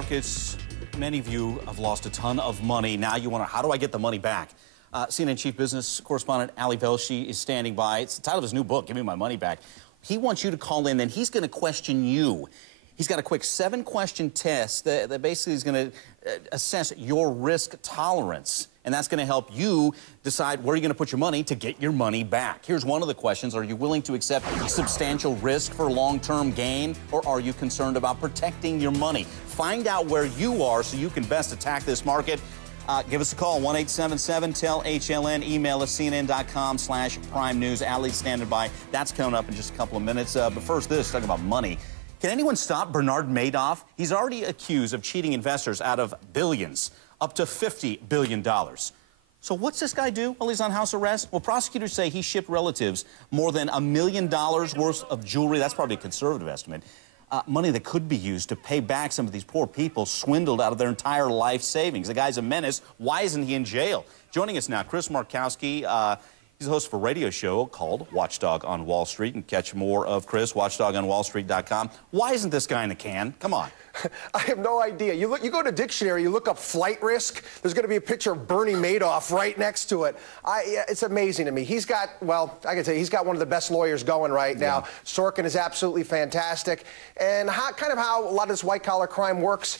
markets, many of you have lost a ton of money. Now you want to, how do I get the money back? CNN Chief Business Correspondent Ali Velshi is standing by. It's the title of his new book, Give Me My Money Back. He wants you to call in, and he's going to question you. He's got a quick 7-question test that basically is going to assess your risk tolerance. And that's going to help you decide where you're going to put your money to get your money back. Here's one of the questions. Are you willing to accept substantial risk for long-term gain, or are you concerned about protecting your money? Find out where you are so you can best attack this market. Give us a call, 1-877-TEL-HLN. Email us, cnn.com/prime news. Ali's standing by. That's coming up in just a couple of minutes. But first, talking about money. Can anyone stop Bernard Madoff? He's already accused of cheating investors out of billions, up to $50 billion. So what's this guy do while he's on house arrest? Well, prosecutors say he shipped relatives more than $1 million worth of jewelry. That's probably a conservative estimate. Money that could be used to pay back some of these poor people swindled out of their entire life savings. The guy's a menace. Why isn't he in jail? Joining us now, Chris Markowski. He's the host of a radio show called Watchdog on Wall Street. And catch more of Chris, watchdogonwallstreet.com. Why isn't this guy in the can? Come on. I have no idea. You go to dictionary, you look up flight risk, there's going to be a picture of Bernie Madoff right next to it. It's amazing to me. He's got, well, I can tell you, he's got one of the best lawyers going right now. Sorkin is absolutely fantastic. And kind of how a lot of this white-collar crime works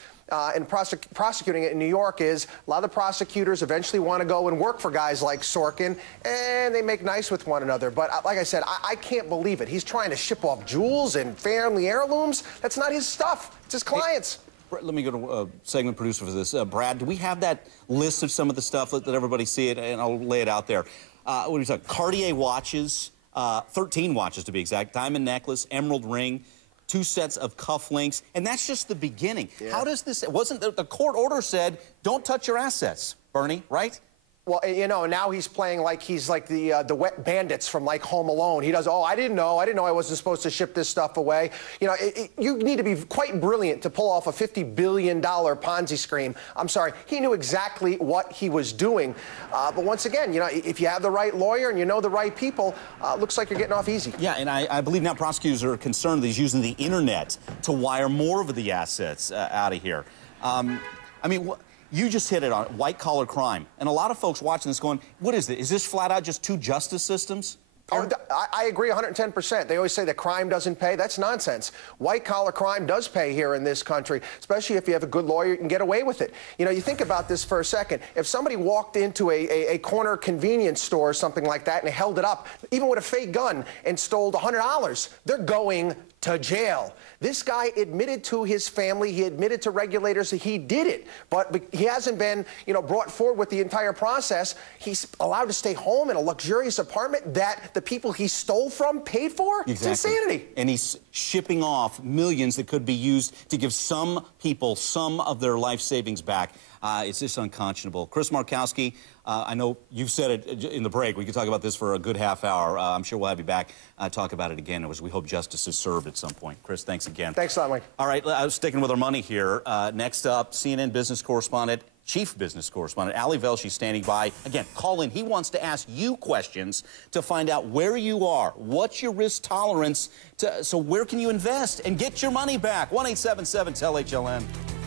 in prosecuting it in New York is a lot of the prosecutors eventually want to go and work for guys like Sorkin, and they make nice with one another. But like I said, I can't believe it. He's trying to ship off jewels and family heirlooms. That's not his stuff. It's his clients. Hey, let me go to segment producer for this. Brad, do we have that list of some of the stuff? Let everybody see it, and I'll lay it out there. What are we talking? Cartier watches, 13 watches to be exact, diamond necklace, emerald ring, 2 sets of cufflinks, and that's just the beginning. Yeah. How does this, wasn't the court order said, don't touch your assets, Bernie, right? Well, you know, now he's playing like he's like the wet bandits from like Home Alone. He does, oh, I didn't know I wasn't supposed to ship this stuff away. You know, you need to be quite brilliant to pull off a $50 billion Ponzi scheme. I'm sorry, he knew exactly what he was doing. But once again, you know, if you have the right lawyer and you know the right people, looks like you're getting off easy. Yeah, and I believe now prosecutors are concerned that he's using the internet to wire more of the assets out of here. I mean, you just hit it on white-collar crime. And a lot of folks watching this going, what is this? Is this flat out just 2 justice systems? Oh, I agree 110%. They always say that crime doesn't pay. That's nonsense. White-collar crime does pay here in this country, especially if you have a good lawyer, you can get away with it. You know, you think about this for a second. If somebody walked into a corner convenience store or something like that and held it up, even with a fake gun, and stole $100, they're going to jail. This guy admitted to his family, he admitted to regulators that he did it, but he hasn't been, you know, brought forward with the entire process. He's allowed to stay home in a luxurious apartment that the people he stole from paid for? Exactly. It's insanity. And he's shipping off millions that could be used to give some people some of their life savings back. It's just unconscionable. Chris Markowski, I know you've said it in the break. We could talk about this for a good half hour. I'm sure we'll have you back, talk about it again, as we hope justice is served at some point. Chris, thanks again. Thanks a lot, Mike. All right, I was sticking with our money here. Next up, CNN business correspondent, Chief Business Correspondent Ali Velshi standing by. Again, call in. He wants to ask you questions to find out where you are. What's your risk tolerance? So where can you invest and get your money back? 1-877-TEL-HLN.